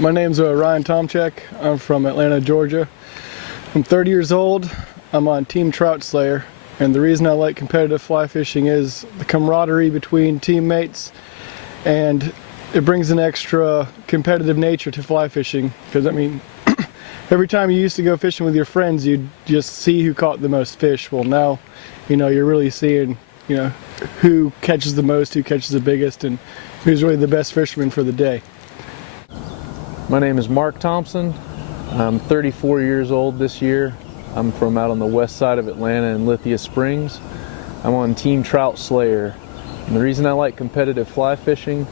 My name's Ryan Tomczyk. I'm from Atlanta, Georgia. I'm 30 years old. I'm on Team Trout Slayer, and the reason I like competitive fly fishing is the camaraderie between teammates, and it brings an extra competitive nature to fly fishing. Because I mean, every time you used to go fishing with your friends, you'd just see who caught the most fish. Well, now, you're really seeing, who catches the most, who catches the biggest, and who's really the best fisherman for the day. My name is Marc Thompson. I'm 34 years old this year. I'm from out on the west side of Atlanta in Lithia Springs. I'm on Team Trout Slayer. And the reason I like competitive fly fishing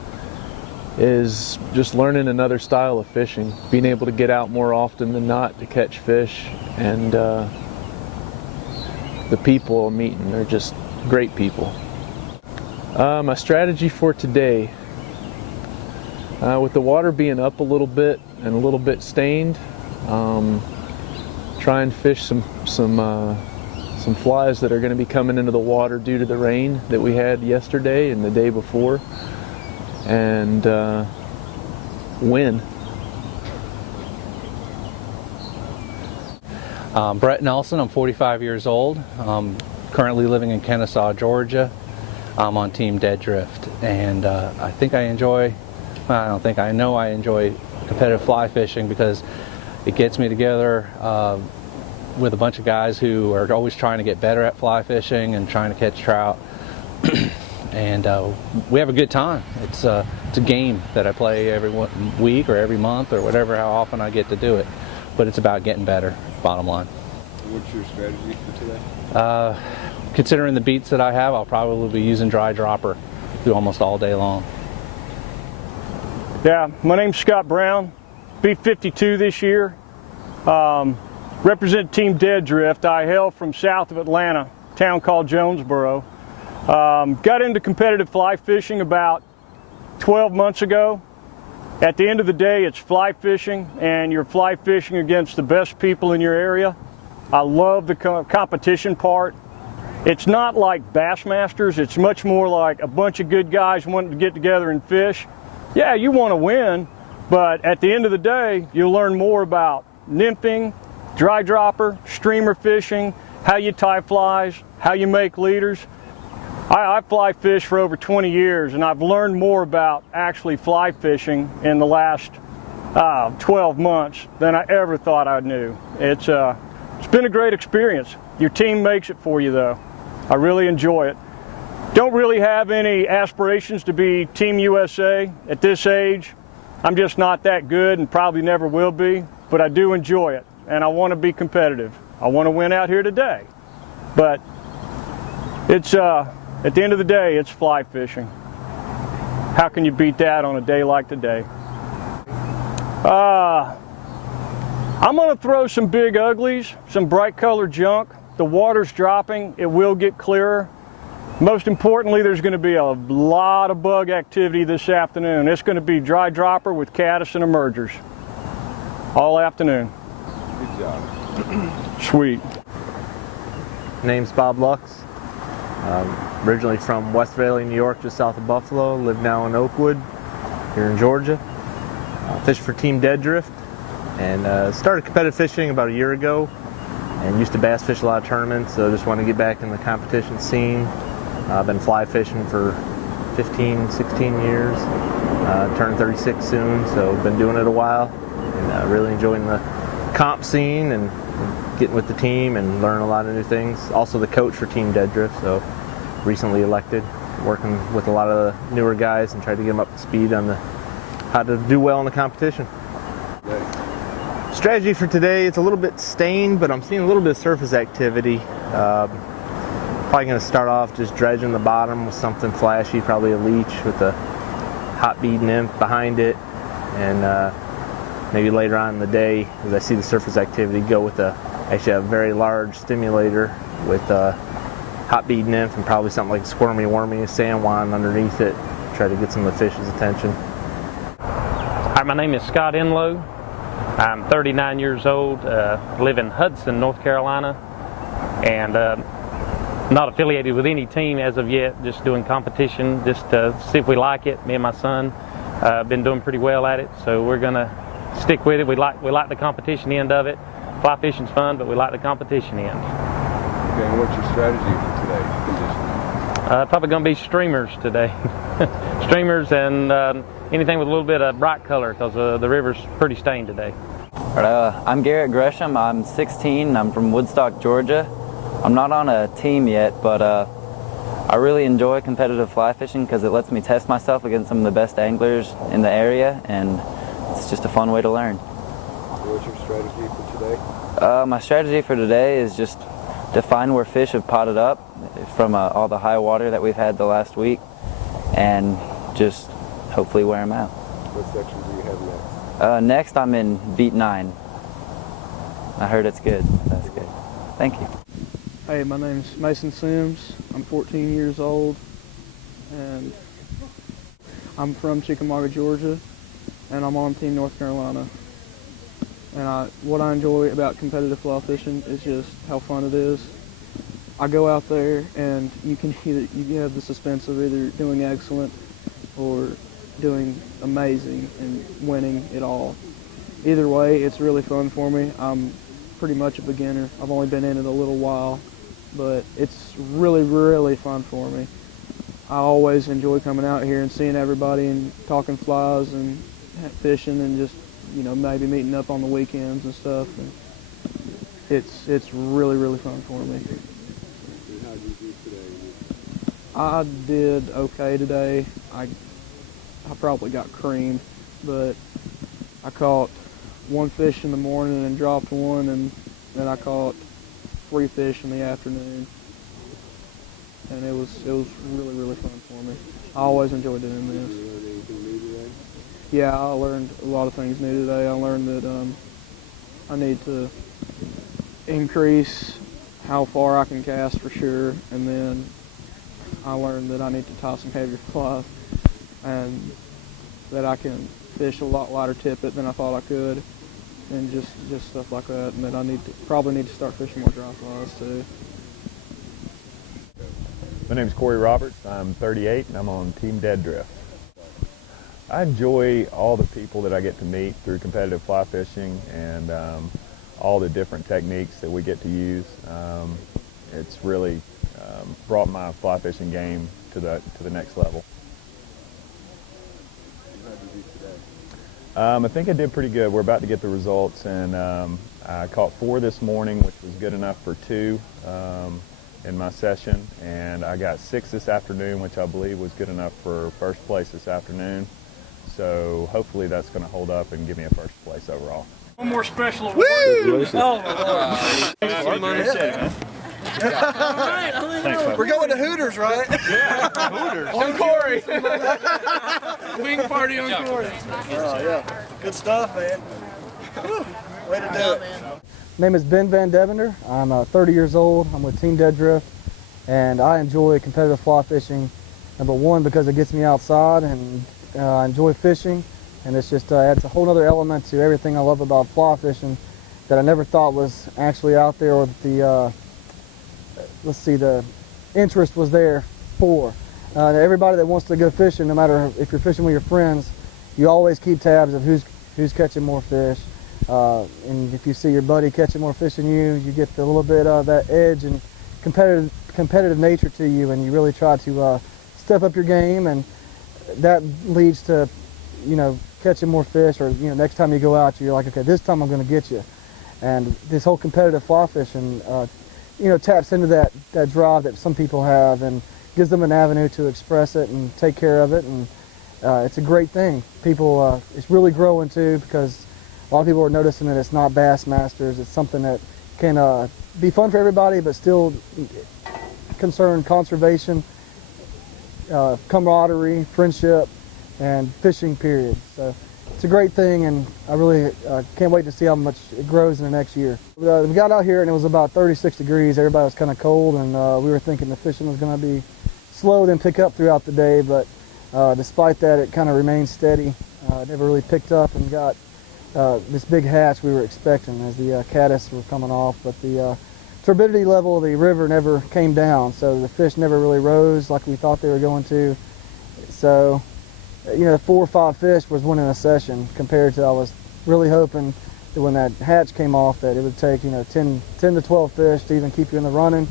is just learning another style of fishing, being able to get out more often than not to catch fish, and the people I'm meeting, they're just great people. My strategy for today, with the water being up a little bit and a little bit stained, try and fish some flies that are going to be coming into the water due to the rain that we had yesterday and the day before, and win. Bret Nelson. I'm 45 years old. Currently living in Kennesaw, Georgia. I'm on Team Dead Drift, and I know I enjoy competitive fly fishing because it gets me together with a bunch of guys who are always trying to get better at fly fishing and trying to catch trout. And we have a good time. It's a game that I play every week or every month or whatever, how often I get to do it. But it's about getting better, bottom line. What's your strategy for today? Considering the beats that I have, I'll probably be using dry dropper through almost all day long. Yeah, my name's Scott Brown, B52 this year. Represent Team Dead Drift. I hail from south of Atlanta, a town called Jonesboro. Got into competitive fly fishing about 12 months ago. At the end of the day, it's fly fishing, and you're fly fishing against the best people in your area. I love the competition part. It's not like Bassmasters. It's much more like a bunch of good guys wanting to get together and fish. Yeah, you want to win, but at the end of the day, you'll learn more about nymphing, dry dropper, streamer fishing, how you tie flies, how you make leaders. I fly fish for over 20 years, and I've learned more about actually fly fishing in the last 12 months than I ever thought I knew. It's been a great experience. Your team makes it for you, though. I really enjoy it. Don't really have any aspirations to be Team USA at this age. I'm just not that good and probably never will be, but I do enjoy it, and I want to be competitive. I want to win out here today. But it's at the end of the day, it's fly fishing. How can you beat that on a day like today? I'm going to throw some big uglies, some bright colored junk. The water's dropping. It will get clearer. Most importantly, there's going to be a lot of bug activity this afternoon. It's going to be dry dropper with caddis and emergers all afternoon. Good job. Sweet. Name's Bob Lux. Originally from West Valley, New York, just south of Buffalo. Live now in Oakwood, here in Georgia. Fish for Team Dead Drift, and started competitive fishing about a year ago, and used to bass fish a lot of tournaments, so just want to get back in the competition scene. I've been fly fishing for 15, 16 years. Turning 36 soon, so been doing it a while, and really enjoying the comp scene and getting with the team and learning a lot of new things. Also the coach for Team Dead Drift, so recently elected, working with a lot of the newer guys and try to get them up to speed on how to do well in the competition. Strategy for today, it's a little bit stained, but I'm seeing a little bit of surface activity. Probably going to start off just dredging the bottom with something flashy, probably a leech with a hot bead nymph behind it, and maybe later on in the day, as I see the surface activity, go with actually a very large stimulator with a hot bead nymph and probably something like squirmy wormy sand wand underneath it, try to get some of the fish's attention. Hi, my name is Scott Enloe. I'm 39 years old, live in Hudson, North Carolina, and not affiliated with any team as of yet, just doing competition just to see if we like it. Me and my son have been doing pretty well at it, so we're gonna stick with it. We like the competition end of it. Fly fishing's fun, but we like the competition end. Okay, and what's your strategy for today's condition? Probably going to be streamers today. Streamers and anything with a little bit of bright color, because the river's pretty stained today. I'm Garrett Gresham. I'm 16. I'm from Woodstock, Georgia. I'm not on a team yet, but I really enjoy competitive fly fishing because it lets me test myself against some of the best anglers in the area, and it's just a fun way to learn. What's your strategy for today? My strategy for today is just to find where fish have potted up from all the high water that we've had the last week, and just hopefully wear them out. What section do you have next? Next I'm in beat 9. I heard it's good. That's good. Thank you. Hey, my name's Mason Sims. I'm 14 years old, and I'm from Chickamauga, Georgia, and I'm on Team North Carolina. And what I enjoy about competitive fly fishing is just how fun it is. I go out there and you have the suspense of either doing excellent or doing amazing and winning it all. Either way, it's really fun for me. I'm pretty much a beginner. I've only been in it a little while, but it's really, really fun for me. I always enjoy coming out here and seeing everybody and talking flies and fishing and just, maybe meeting up on the weekends and stuff. And it's really, really fun for me. And how did you do today? I did okay today. I probably got creamed, but I caught one fish in the morning and dropped one, and then I caught 3 fish in the afternoon. And it was really, really fun for me. I always enjoy doing Did this. you learn anything new today? Yeah, I learned a lot of things new today. I learned that I need to increase how far I can cast for sure, and then I learned that I need to tie some heavier flies, and that I can fish a lot lighter tippet than I thought I could, and just stuff like that, and that I probably need to start fishing more dry flies too. My name is Corey Roberts. I'm 38 and I'm on Team Dead Drift. I enjoy all the people that I get to meet through competitive fly fishing and all the different techniques that we get to use. It's really brought my fly fishing game to the next level. How did you do today? I think I did pretty good. We're about to get the results, and I caught 4 this morning, which was good enough for 2 in my session, and I got 6 this afternoon, which I believe was good enough for first place this afternoon. So hopefully that's going to hold up and give me a first place overall. One more special award. Oh, We're going to Hooters, right? Hooters. On Corey. Wing party on Corey. Oh, yeah. Good stuff, man. Way to do it. My name is Vandevender. I'm 30 years old. I'm with Team Dead Drift, and I enjoy competitive fly fishing. Number one, because it gets me outside, and I enjoy fishing, and it's just adds a whole other element to everything I love about fly fishing that I never thought was actually out there, or the the interest was there for. Everybody that wants to go fishing, no matter if you're fishing with your friends, you always keep tabs of who's catching more fish. And if you see your buddy catching more fish than you get a little bit of that edge and competitive nature to you, and you really try to step up your game, and that leads to, catching more fish, or, next time you go out, you're like, okay, this time I'm going to get you. And this whole competitive fly fishing, taps into that drive that some people have, and gives them an avenue to express it and take care of it, and it's a great thing. People, it's really growing too, because a lot of people are noticing that it's not Bassmasters. It's something that can be fun for everybody, but still concern conservation, camaraderie, friendship, and fishing, period. So it's a great thing, and I really can't wait to see how much it grows in the next year. We got out here and it was about 36 degrees. Everybody was kind of cold, and we were thinking the fishing was going to be slow, then pick up throughout the day, but despite that, it kind of remained steady. It never really picked up and got this big hatch we were expecting as the caddis were coming off, but the turbidity level of the river never came down, so the fish never really rose like we thought they were going to. So, 4 or 5 fish was winning a session compared to I was really hoping that when that hatch came off that it would take, 10 to 12 fish to even keep you in the running.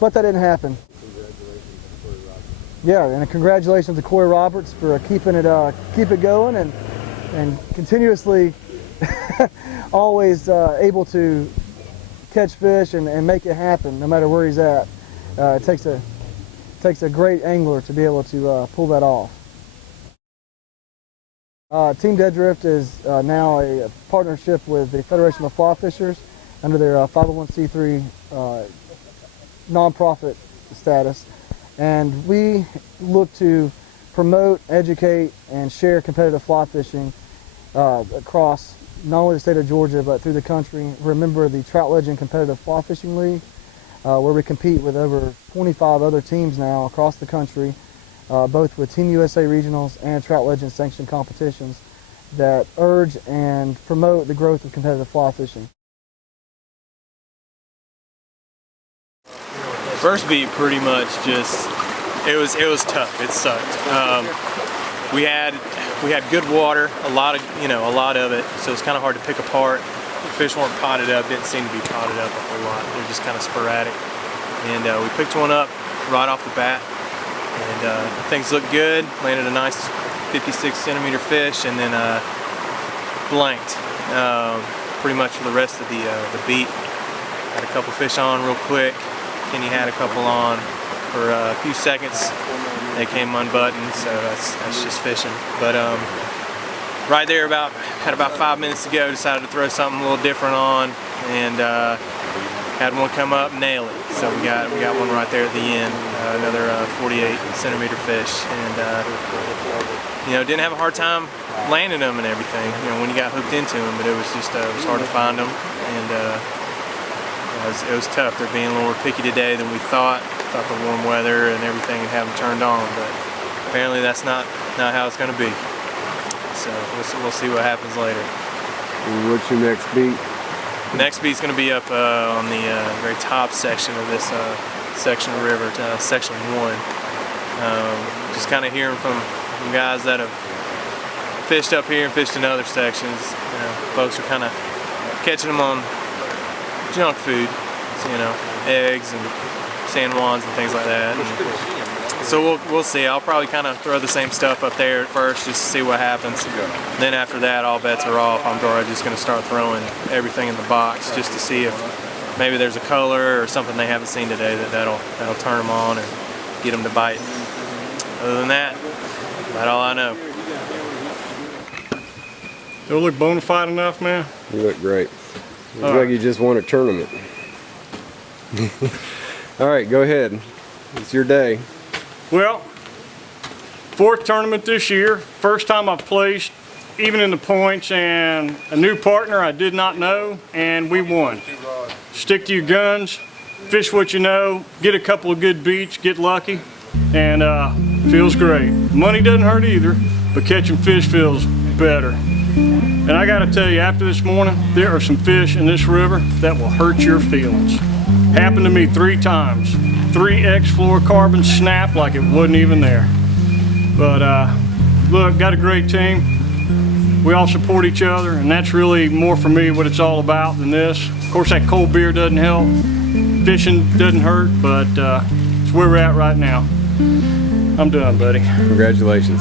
But that didn't happen. Yeah, and congratulations to Corey Roberts for keep it going and continuously always able to catch fish and make it happen no matter where he's at. It takes a great angler to be able to pull that off. Team Dead Drift is now a partnership with the Federation of Fly Fishers under their 501c3 nonprofit status. And we look to promote, educate, and share competitive fly fishing across not only the state of Georgia, but through the country. We're a member of the Trout Legend Competitive Fly Fishing League, where we compete with over 25 other teams now across the country, both with Team USA regionals and Trout Legend sanctioned competitions that urge and promote the growth of competitive fly fishing. First beat pretty much just it was tough. It sucked. We had good water, a lot of it, so it's kind of hard to pick apart. The fish weren't potted up, didn't seem to be potted up a whole lot. They're just kind of sporadic. And we picked one up right off the bat, and things looked good. Landed a nice 56-centimeter fish, and then blanked pretty much for the rest of the beat. Had a couple fish on real quick. Kenny had a couple on for a few seconds. They came unbuttoned, so that's just fishing. But right there, had about 5 minutes to go, decided to throw something a little different on, and had one come up and nail it. So we got one right there at the end, another 48-centimeter fish, and didn't have a hard time landing them and everything. When you got hooked into them, but it was just it was hard to find them, and it was tough. They're being a little more picky today than we thought. Thought the warm weather and everything would have them turned on, but apparently that's not how it's going to be. So we'll see what happens later. What's your next beat? Next beat's going to be up on the very top section of this section of the river, section 1. Just kind of hearing from guys that have fished up here and fished in other sections. Folks are kind of catching them on junk food, eggs and San Juans and things like that. And so we'll see. I'll probably kind of throw the same stuff up there at first just to see what happens. Then after that, all bets are off. I'm probably just going to start throwing everything in the box just to see if maybe there's a color or something they haven't seen today that'll turn them on and get them to bite. Other than that, that's all I know. Do I look bona fide enough, man? You look great. Looks like you just won a tournament. All right, go ahead. It's your day. Well, 4th tournament this year. First time I've placed even in the points, and a new partner I did not know, and we won. Stick to your guns, fish what you know, get a couple of good beats, get lucky, and feels great. Money doesn't hurt either, but catching fish feels better. And I gotta tell you, after this morning, there are some fish in this river that will hurt your feelings. Happened to me 3 times. 3X fluorocarbon snapped like it wasn't even there. But look, got a great team. We all support each other, and that's really more for me what it's all about than this. Of course, that cold beer doesn't help. Fishing doesn't hurt, but it's where we're at right now. I'm done, buddy. Congratulations.